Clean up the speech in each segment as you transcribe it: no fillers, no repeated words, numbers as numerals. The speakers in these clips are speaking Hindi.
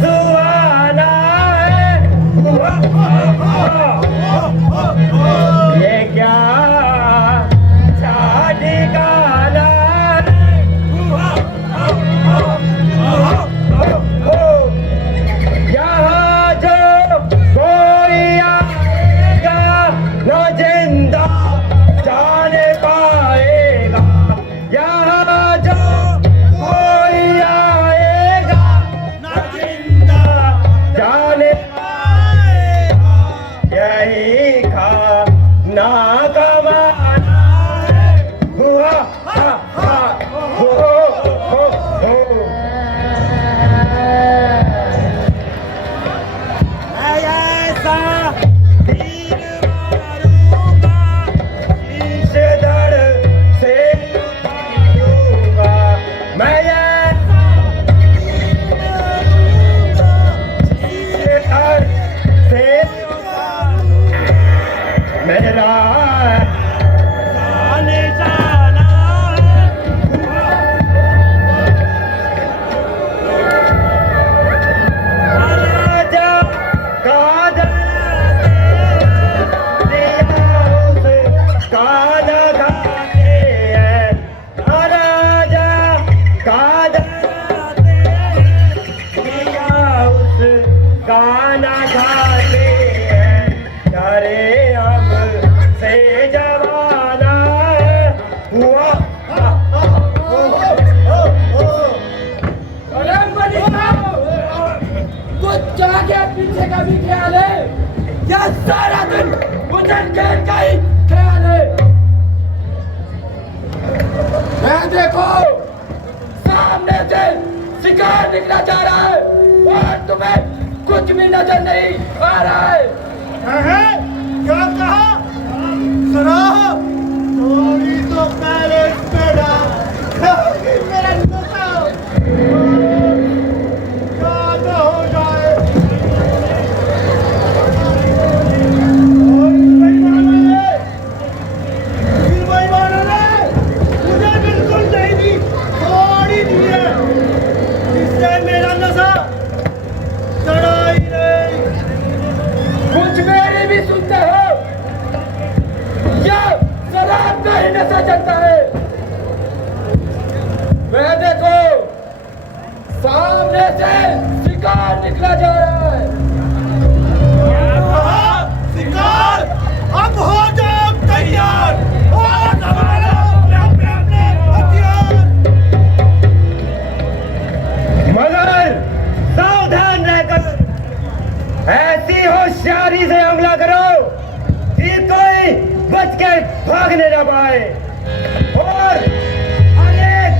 सुहाना है। ये क्या शादी का नाम है। यहाँ जो कोई आएगा न जिंदा जाने पाएगा। यहाँ जो कोई आएगा न जिंदा जाने पाएगा। यही खाना कमाना है। हुआ हा हा हो हो। ऐसा तीर मारूंगा, शीश धड़ से उतारूंगा। मैं ऐसा तीर मारूंगा, शीश धड़ से उतारूंगा। मेरा निशाना राजा का गाना गाते हैं। राजा का उस गाना गाते हैं। डरे हम से जमाना है। हुआ कुछ आगे पीछे का भी ख्याल है या सारा दिन मुझे खेल का ही ख्याल है। मैं देखो सामने से शिकार निकला जा रहा है और तुम्हें कुछ भी नजर नहीं आ रहा है। क्या कहा? सुनो, थोड़ी तो पहले मेरा मेरा नशा याद हो जाए। और बेईमानों ने मुझे बिल्कुल नहीं दी, थोड़ी दी है। इससे मेरा नशा चढ़ा ही नहीं। कुछ मेरी भी सुनते हो या शराब का ही नशा चलता है। मैं देखो सामने से शिकार निकला जा रहा है। शिकार अब हो जाओ तैयार और हमारे अपने हथियार। मगर सावधान रहकर ऐसी होशियारी से हमला करो कि कोई बच के भागने न पाए। और अनेक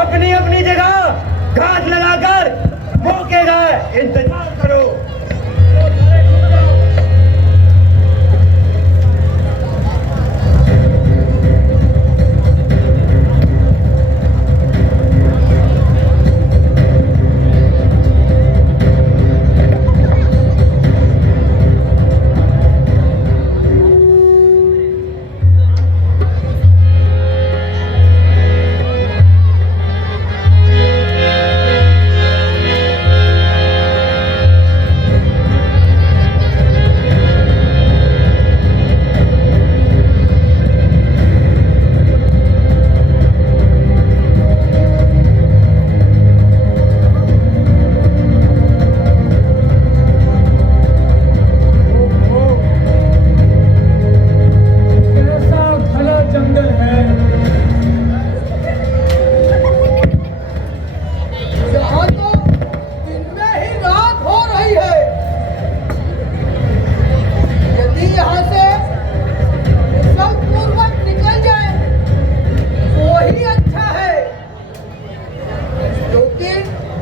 अपनी अपनी जगह घात लगाकर मौके का इंतजार करो।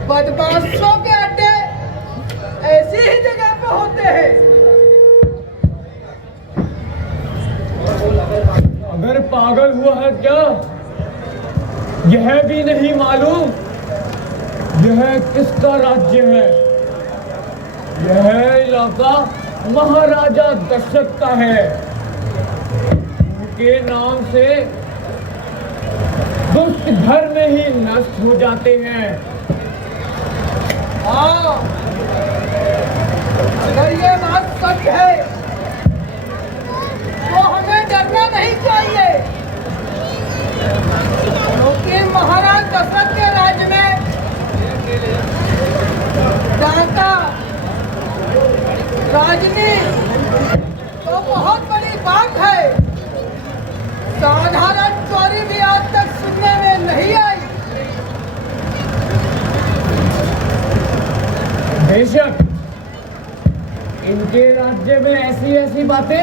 बदमाशों के अड्डे ऐसी ही जगह पे होते हैं। अगर पागल हुआ है क्या? यह भी नहीं मालूम यह किसका राज्य है? यह इलाका महाराजा दशरथ का है। उनके नाम से दुष्ट धर्म ही नष्ट हो जाते हैं। हाँ, बेशक इनके राज्य में ऐसी ऐसी बातें,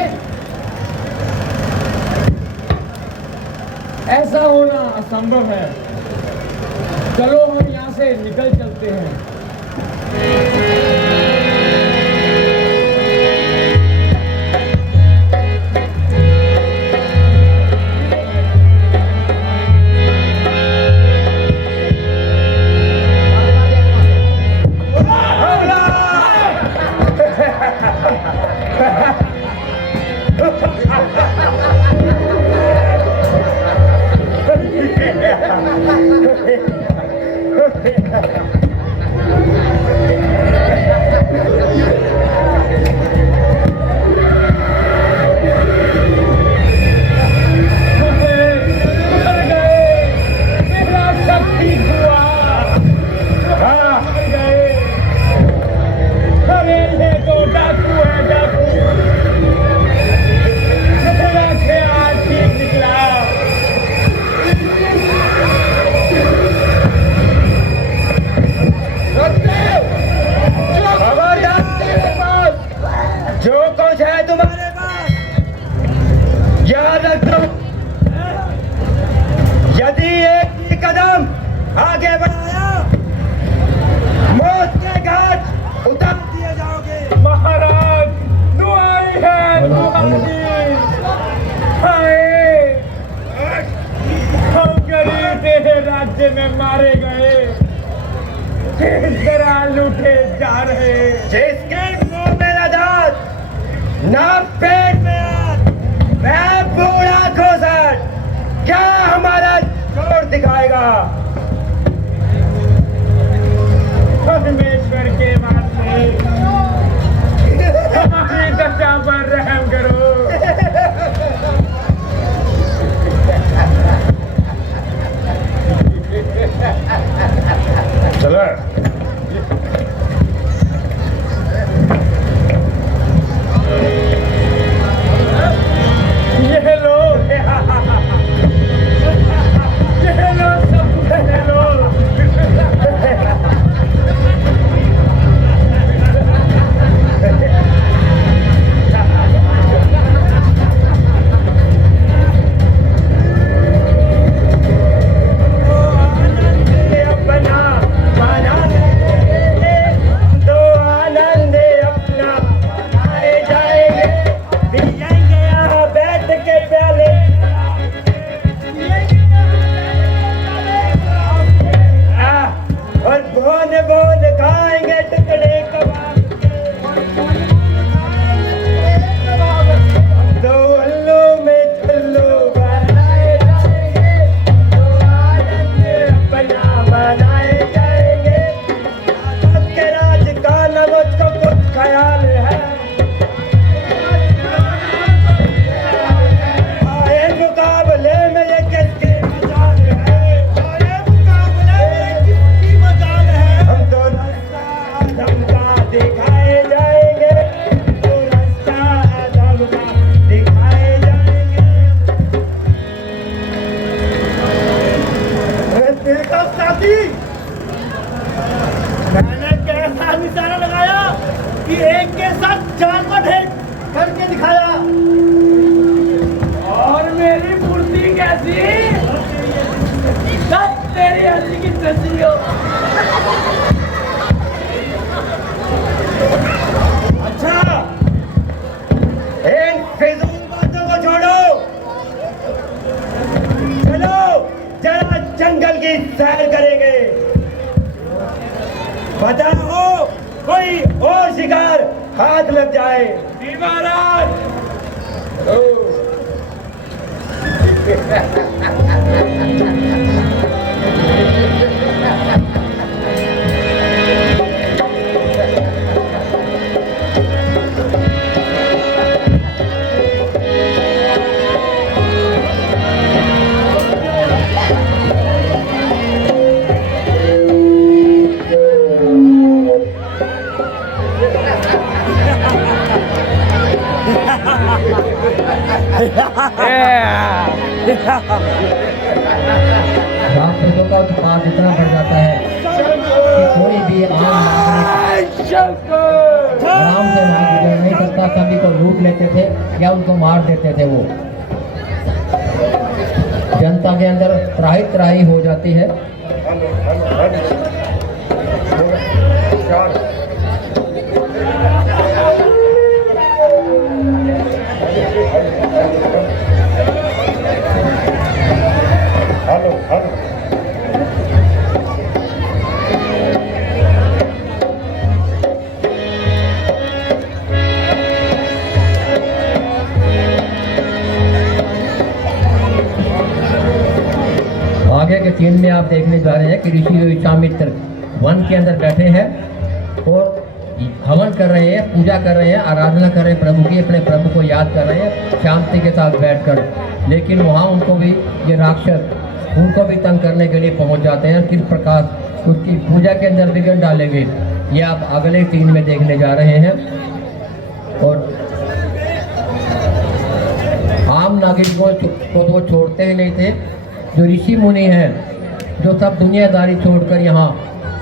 ऐसा होना असंभव है। चलो हम यहाँ से निकल चलते हैं। जो कुछ है तुम्हारे पास याद रख दो। यदि एक कदम आगे बढ़ाया मौत के घाट उतार दिए जाओगे। महाराज दुआई है दुआई। हाय हम गरीब तेरे राज्य में मारे गए, किस तरह लूटे जा रहे। जिसके मुंह में लदात ना पेट में आग, मैं बूढ़ा घोसट क्या हमारा जोर दिखाएगा। परमेश्वर के वास्ते हमारी दशा पर रहम करो। चलो ये लो सब ये लो। मैंने कैसा निशाना लगाया कि एक के साथ चार को ढेर करके दिखाया। और मेरी फुर्ती कैसी, सब तेरी हंसी की तंजी हो। अच्छा इन फिजूल बातों को छोड़ो, चलो जरा जंगल की सैर करेंगे। बताओ कोई और शिकार हाथ लग जाए। महाराज राक्षसों का उत्पाद इतना बढ़ जाता है कि कोई भी आम शंकर। आराम से वहाँ गुजर नहीं सकता, सभी को लूट लेते थे या उनको मार देते थे। वो जनता के अंदर त्राही त्राही हो जाती है। आगे के सीन में आप देखने जा रहे हैं कि ऋषि विश्वामित्र वन के अंदर बैठे हैं और हवन कर रहे हैं, पूजा कर रहे हैं, आराधना कर रहे हैं प्रभु की, अपने प्रभु को याद कर रहे हैं शांति के साथ बैठकर। लेकिन वहाँ उनको भी ये राक्षस उनको भी तंग करने के लिए पहुँच जाते हैं। किस प्रकार उसकी पूजा के अंदर विघ्न डालेंगे, ये आप अगले सीन में देखने जा रहे हैं। और आम नागरिकों को तो छोड़ते ही नहीं थे। जो ऋषि मुनि हैं, जो सब दुनियादारी छोड़कर यहाँ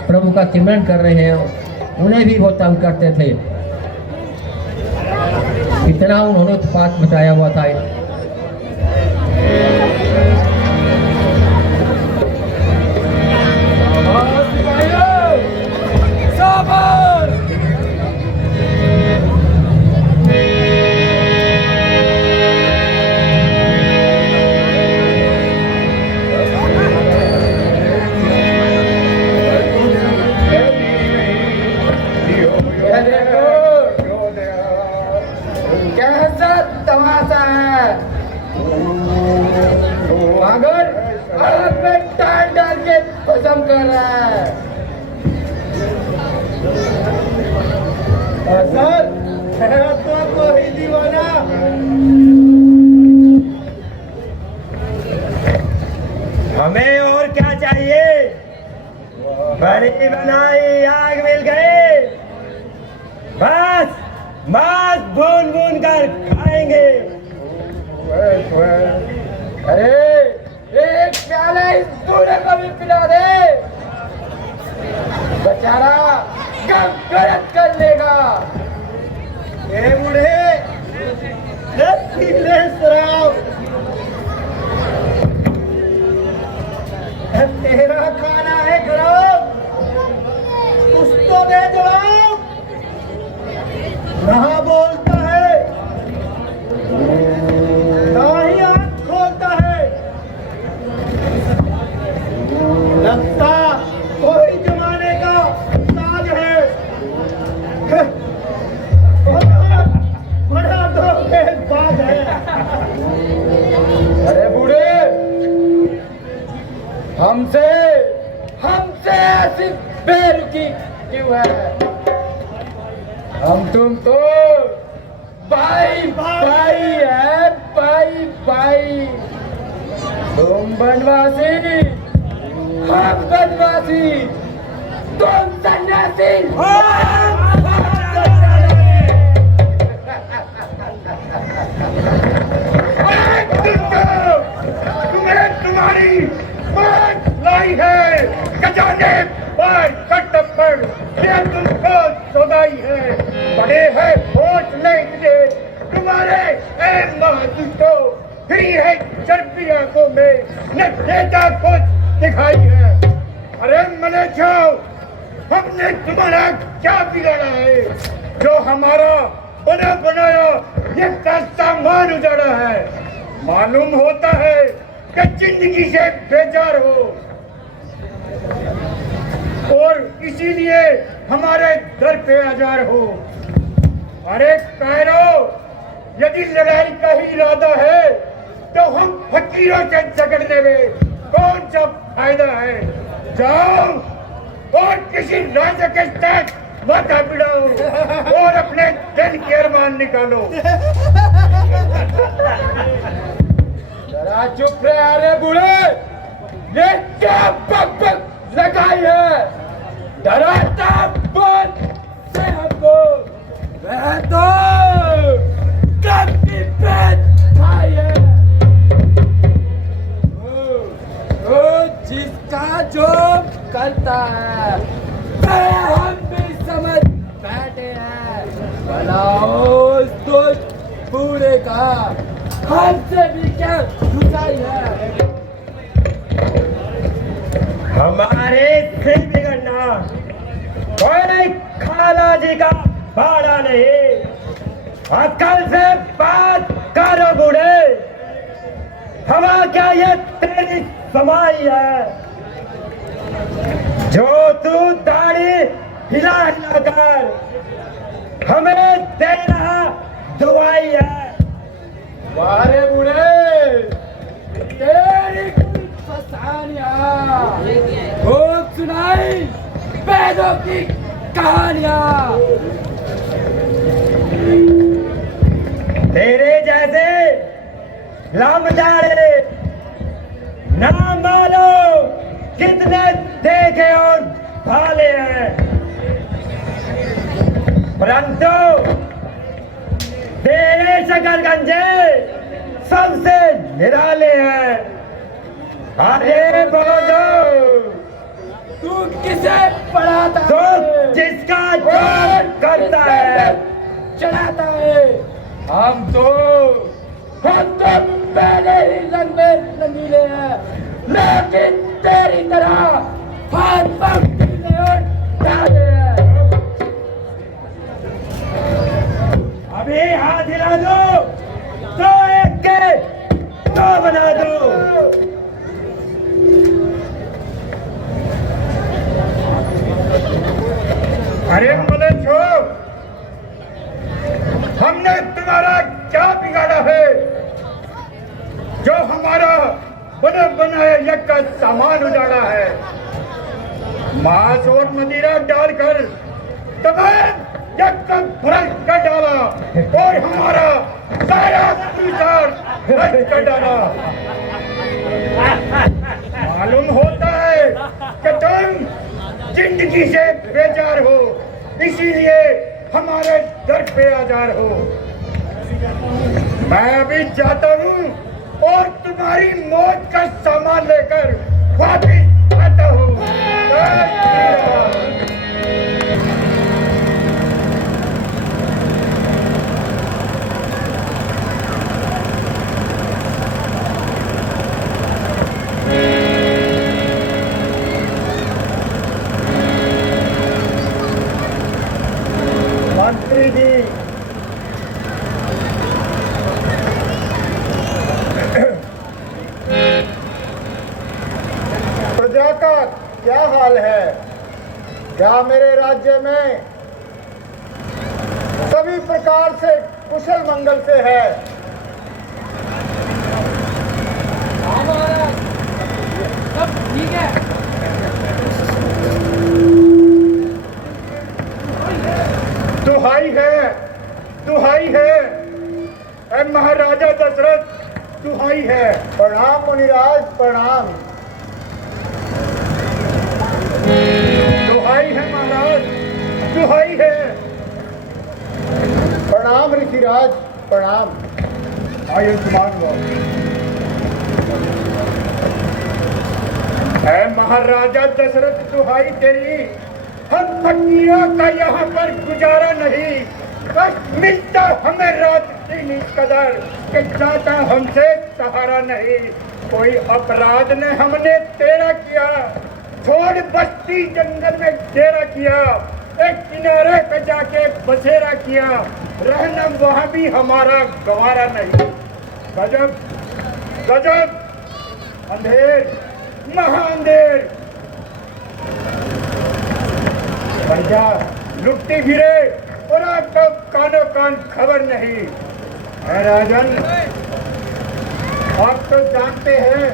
प्रभु का सिमरन कर रहे हैं, उन्हें भी वो तंग करते थे। इतना उन्होंने उत्पात मचाया हुआ था। कैसा तमाशा है, मगर आग में टांग डाल के खत्म कर रहा है। सर तो कोई दीवाना हमें और क्या चाहिए? बड़ी बनाई आग मिल गई, बस मांस भून भून कर खाएंगे। अरे एक प्याला इस बूढ़े को भी पिला दे, बेचारा गम गरज कर लेगा। ये बूढ़े ले शराब, तेरा खाना है खराब, कुछ तो दे जवाब। ना बोलता है, ना ही आँख खोलता है, लगता कोई जमाने का साज है। बड़ा धोखेबाज है। अरे बूढ़े, हमसे हमसे ऐसी बेरुखी क्यों है? हम तुम तो भाई भाई है, भाई भाई। तुम बनवासी, हम बनवासी, तुम सन्यासी। तुम्हें तुम्हारी बात लाई है, खजाने पर कटप्पड़, ये तुमको सौदाई है। बड़े हैं होश लेंगे तुम्हारे ए महादुष्टो, फिरी है चर्बी आंखों में, न देता कुछ दिखाई है। अरे मले जाओ, हमने तुम्हारा क्या बिगाड़ा है जो हमारा बना बनाया ये सामान उजाड़ा है? मालूम होता है कि जिंदगी से बेजार हो और इसीलिए हमारे घर पे आजार हो। अरे कैरो, यदि लड़ाई का ही इरादा है तो हम फकीरों से झगड़ने में कौन सा फायदा है? जाओ और किसी राजा के साथ माथा भिड़ाओ और अपने दिल के अरमान निकालो। जरा चुप रहे। अरे बूढ़े, ये क्या बक बक लगाई है? डराता बंद से हमको, वह तो कभी पेट खाई है। ओ जिसका जो करता है वह हम भी समझ हमसे भी क्या ऊंचाई है। हमारे सिर बिगड़ना कोई खाला जी का भाड़ा नहीं। अकल से बात करो बूढ़े, हवा क्या ये तेरी समाई है जो तू दाढ़ी हिला हिला कर हमें दे रहा दुआई है। वारे बूढ़े, तेरी फसानियां खूब सुनाई वेदों की कहानियां। तेरे जैसे लामजाड़े ना मालो कितने देखे और भाले हैं, परंतु तेरे शकरगंजे सबसे निराले हैं। अरे बोलो तू किसे पढ़ाता तो है? जिसका जोर करता है चढ़ाता है। हम तो पहले ही रंग में रंगीले हैं, लेकिन तेरी तरह हाथ पकड़ने और डाले हैं। अभी हाथ हिला दो तो एक के दो बना दो। अरे मले छो, हमने तुम्हारा क्या बिगाड़ा है जो हमारा बने बनाए यज्ञ का सामान उजाड़ा है। मांस और मदिरा डालकर तमाम यज्ञ का भ्रष्ट कर डाला और हमारा सारा विचार भ्रष्ट कर डाला। मालूम होता है कि तुम जिंदगी से बेजार हो, इसीलिए हमारे दर पे आजार हो। मैं अभी जाता हूँ और तुम्हारी मौत का सामान लेकर वापिस आता हूँ। जय श्री राम। मंत्री जी, प्रजा का क्या हाल है? क्या मेरे राज्य में सभी प्रकार से कुशल मंगल से है? सब ठीक है। दुहाई है, दुहाई है, ऐ महाराजा दशरथ, दुहाई है। प्रणाम मुनिराज, प्रणाम। दुहाई है महाराज, दुहाई है। प्रणाम ऋषिराज, प्रणाम। आयुष्मान हो। ऐ महाराजा दशरथ, दुहाई तेरी, हम फकीरों का यहाँ पर गुजारा नहीं। बस मिलता हमें रात दिन इस कदर कि जाता हमसे सहारा नहीं। कोई अपराध ने हमने तेरा किया, छोड़ बस्ती जंगल में डेरा किया, एक किनारे पे जाके बसेरा किया, रहना वहाँ भी हमारा गवारा नहीं। गजब गजब अंधेर, महाअंधेर। प्रजा लुटती फिरे और आपको कानों कान खबर नहीं है। राजन, आप तो जानते हैं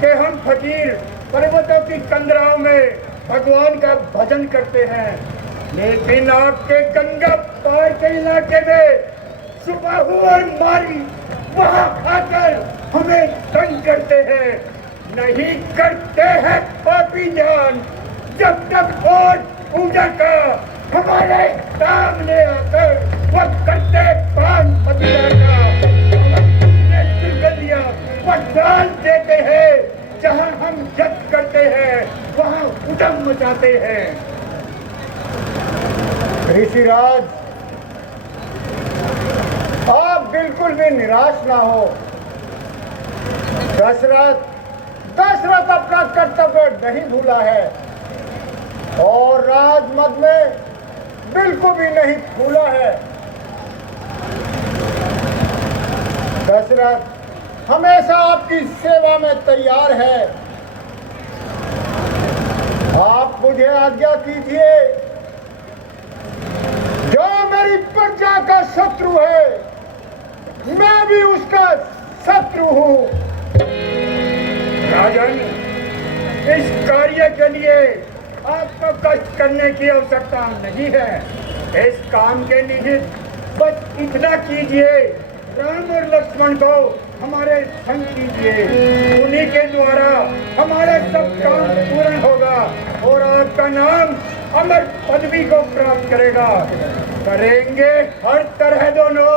कि हम फकीर पर्वतों की कंदराओं में भगवान का भजन करते हैं, लेकिन आपके गंगा पार के इलाके में सुबाहु और मारी वहाँ आकर हमें तंग करते हैं। नहीं करते हैं पापी जान, जब तक और पूजा का हमारे सामने आकर वो करते पान पतिया का दुर्गंधियां वो डाल देते हैं। जहाँ हम जप करते हैं वहाँ उदम मचाते हैं। ऋषिराज, आप बिल्कुल भी निराश ना हो। दशरथ अपना कर्तव्य नहीं भूला है और राजमद में बिल्कुल भी नहीं भूला है। दशरथ हमेशा आपकी सेवा में तैयार है। आप मुझे आज्ञा कीजिए, जो मेरी प्रजा का शत्रु है मैं भी उसका शत्रु हूं। राजन, इस कार्य के लिए आपको कष्ट करने की आवश्यकता नहीं है। इस काम के निमित्त बस इतना कीजिए, राम और लक्ष्मण को हमारे संग कीजिए। उन्हीं के द्वारा हमारा सब काम पूर्ण होगा और आपका नाम अमर पदवी को प्राप्त करेगा। करेंगे हर तरह दोनों,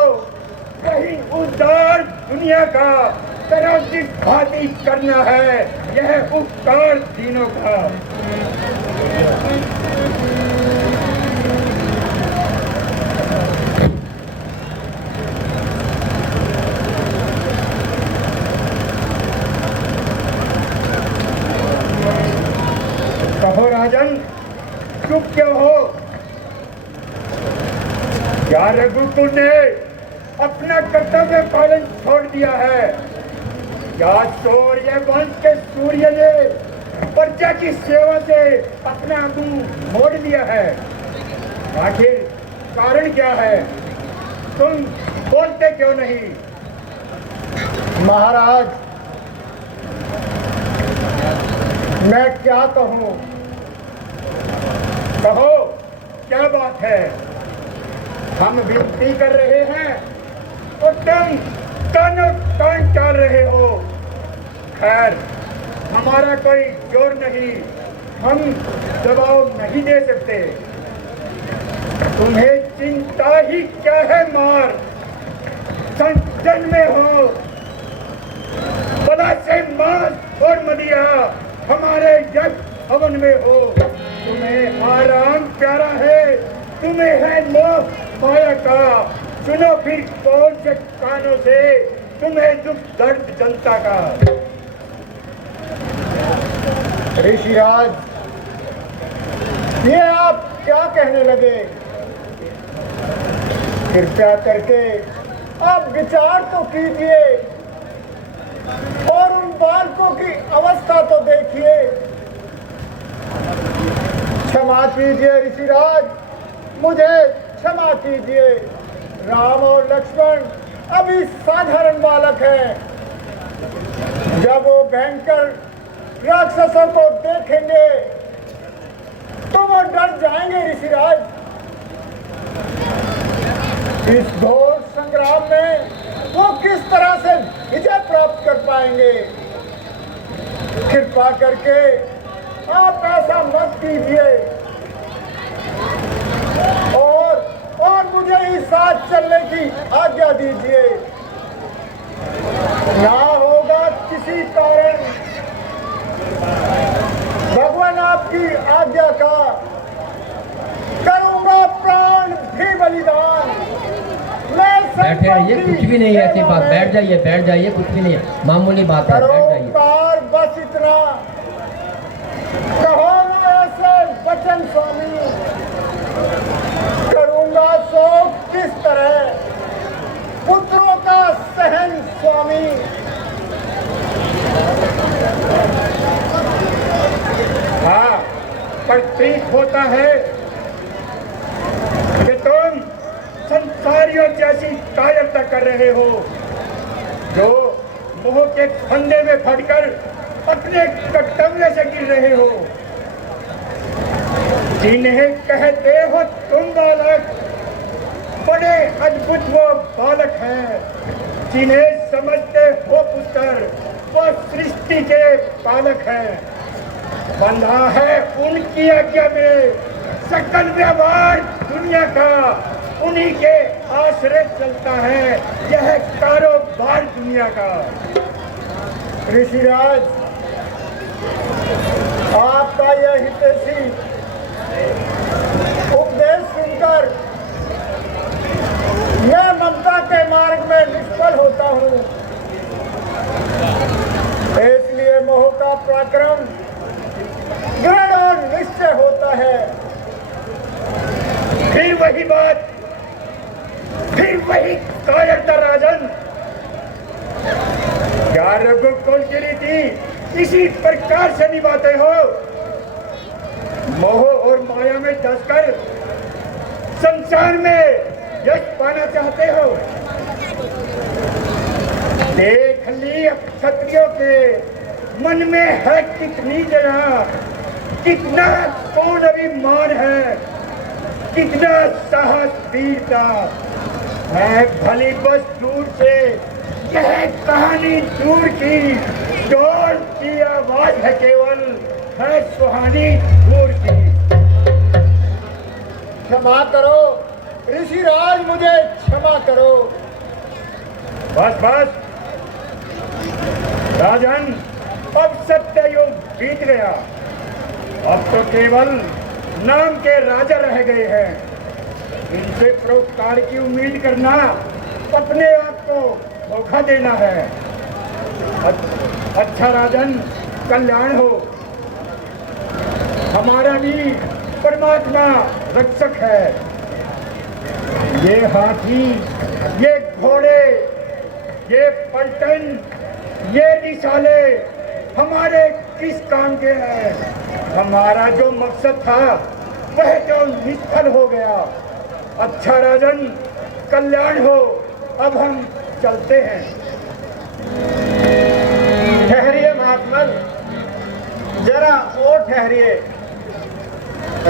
वही उद्धार दुनिया का तरह जिस भांति करना है, यह उपकार तीनों का। कहो राजन, चुप क्यों हो? क्या रघुकुल ने अपना कर्तव्य पालन छोड़ दिया है? क्या सूर्य वंश के सूर्य ने प्रजा की सेवा से अपना मुंह मोड़ लिया है? आखिर कारण क्या है? तुम बोलते क्यों नहीं? महाराज, मैं क्या कहूं? कहो, क्या बात है? हम विनती कर रहे हैं और तुम कानों कान चाल रहे हो। खैर, हमारा कोई जोर नहीं, हम जवाब नहीं दे सकते। तुम्हें चिंता ही क्या है मार? संजन में हो, बला से मांस और मदिरा हमारे यज्ञ हवन में हो। तुम्हें आराम प्यारा है, तुम्हें है मोह माया का। सुनो फिर कौन से कानों से तुम्हें दुख दर्द जनता का। ऋषिराज, ये आप क्या कहने लगे? कृपया करके आप विचार तो कीजिए और उन बालकों की अवस्था तो देखिए। क्षमा कीजिए ऋषिराज, मुझे क्षमा कीजिए। राम और लक्ष्मण अभी साधारण बालक हैं। जब वो भयंकर राक्षसों को देखेंगे तो वो डर जाएंगे ऋषिराज। इस घोर संग्राम में वो किस तरह से विजय प्राप्त कर पाएंगे? कृपा करके आप ऐसा मत कीजिए और मुझे ही साथ चलने की आज्ञा दीजिए। ना होगा किसी कारण भगवान आपकी आज्ञा का, करूंगा प्राण भी बलिदान। बैठे रहिए, कुछ भी नहीं है ऐसी बात। बैठ जाइए, कुछ भी नहीं है, मामूली बात है, बैठ जाइए। बस इतना कहो ना ऐसे वचन स्वामी। करूंगा सो किस तरह पुत्रों का सहन स्वामी। हाँ, प्रतीक होता है कि तुम संसारियों जैसी कायरता कर रहे हो, जो मोह के फंदे में फटकर अपने कर्तव्य से गिर रहे हो। जिन्हें कहते हो तुम बालक, बड़े अद्भुत वो बालक हैं। जिन्हें समझते हो पुत्र, वो सृष्टि के पालक हैं। बंधा है उनकी आज्ञा में सकल व्यवहार दुनिया का, उन्हीं के आश्रय चलता है यह कारोबार दुनिया का। ऋषिराज, आपका यह हितैषी उपदेश सुनकर मैं ममता के मार्ग में वही बात, फिर वही कायरता राजन। क्या रघुकुल की रीति इसी प्रकार से निभाते हो? मोह और माया में धंसकर संसार में यश पाना चाहते हो? देख ली क्षत्रियों के मन में है कितनी दया, कितना कौन अभिमान है, कितना साहस वीरता है। भली बस दूर से यह कहानी दूर की डोर की आवाज है, केवल है सुहानी दूर की। क्षमा करो ऋषिराज, मुझे क्षमा करो। बस बस राजन, अब सत्ययुग बीत गया, अब तो केवल नाम के राजा रह गए हैं। इनसे परोपकार की उम्मीद करना अपने आप को धोखा देना है। अच्छा राजन, कल्याण हो। हमारा भी परमात्मा रक्षक है। ये हाथी, ये घोड़े, ये पलटन, ये निशाले हमारे किस काम के हैं? हमारा जो मकसद था वह तो निष्फल हो गया। अच्छा राजन, कल्याण हो। अब हम चलते हैं। ठहरिए महात्मन, जरा और ठहरिए।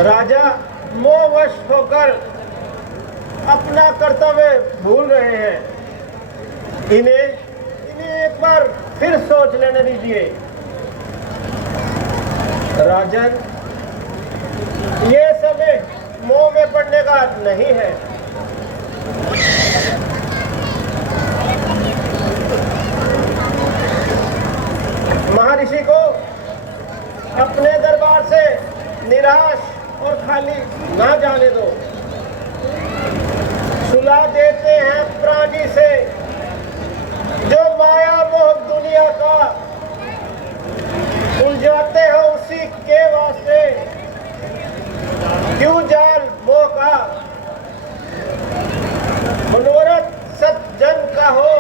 राजा मोहवश होकर अपना कर्तव्य भूल रहे हैं। इन्हें एक बार फिर सोच लेने दीजिए। राजन, ये समय मोह में पड़ने का नहीं है। महर्षि को अपने दरबार से निराश और खाली ना जाने दो। सुला देते हैं प्राणी से जो माया मोह दुनिया का उलझाते हो, उसी के वास्ते क्यों जाल मोह का। मनोरथ सज्जन का हो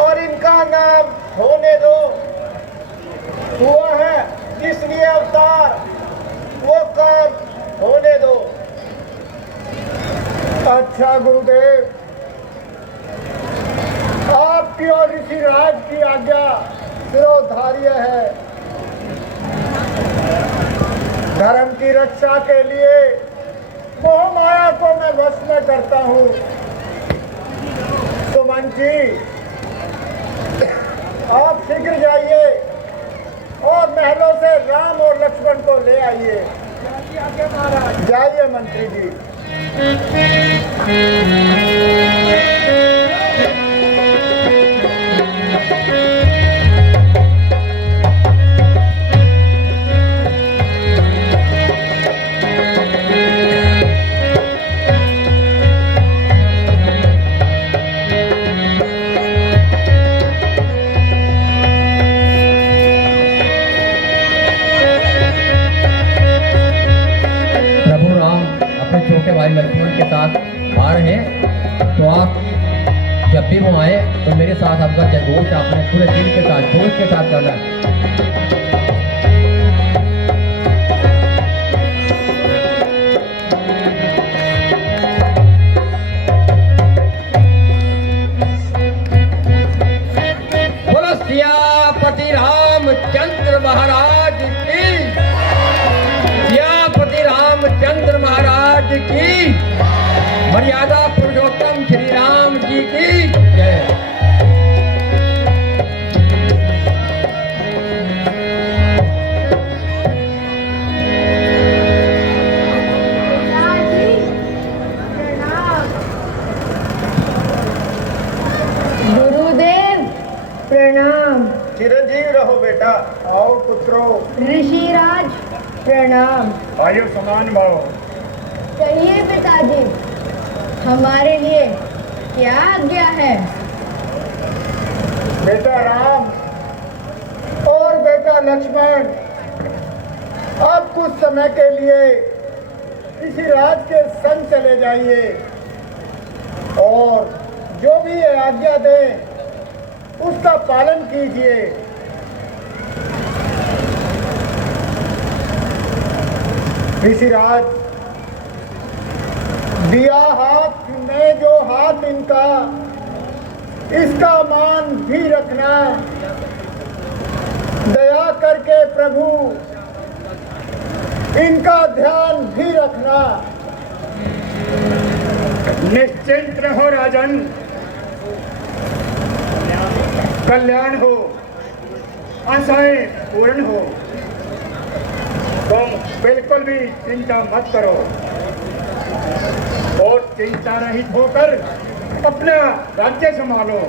और इनका नाम होने दो। हुआ है जिसलिए अवतार, वो काम होने दो। अच्छा गुरुदेव, आपकी और ऋषिराज की आज्ञा शिरोधार्य है। धर्म की रक्षा के लिए मोह माया को मैं वश में करता हूँ। सुमन जी, आप शीघ्र जाइए और महलों से राम और लक्ष्मण को ले आइए। जाइए मंत्री जी। छोटे भाई लक्ष्मण के साथ आ रहे हैं, तो आप जब भी वो आए तो मेरे साथ आपका जयघोष आपने पूरे दिल के साथ, जोश के साथ करना है। बोलो सियापति रामचंद्र महाराज की, सियापति रामचंद्र महाराज की, मर्यादा पुरुषोत्तम श्री राम जी की जय। गुरुदेव प्रणाम। चिरंजीव रहो बेटा। आओ पुत्रो। ऋषिराज प्रणाम। आयु समान भाव। कहिए पिताजी, हमारे लिए क्या आज्ञा है? बेटा राम और बेटा लक्ष्मण, अब कुछ समय के लिए ऋषिराज के संग चले जाइए और जो भी ये आज्ञा दें उसका पालन कीजिए। ऋषिराज, दिया हाथ में जो हाथ इनका, इसका मान भी रखना। दया करके प्रभु इनका ध्यान भी रखना। निश्चिंत रहो राजन, कल्याण हो, आशाएं पूर्ण हो। तुम बिल्कुल भी चिंता मत करो और चिंता रहित होकर अपना राज्य संभालो।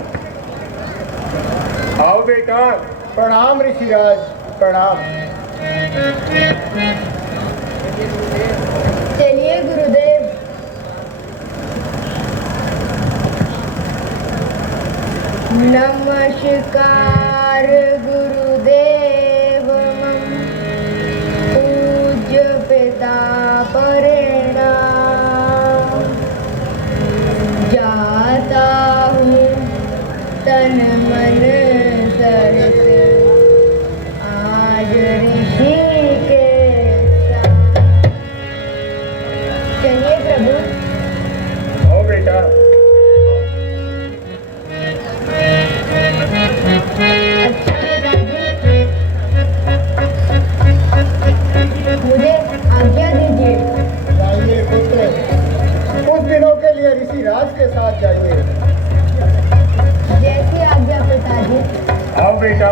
आओ बेटा। प्रणाम ऋषिराज, प्रणाम। चलिए गुरुदेव। नमस्कार गुरुदेव, पूज्य पिता प्रणाम। जाता हूँ तन मन सहित आज ऋषि के साथ। चलिए प्रभु। आओ बेटा। मुझे आज्ञा दीजिए। जाइए पुत्र, कुछ दिनों के लिए ऋषिराज के साथ जाइए। जैसी आज्ञा पिताजी। आओ बेटा।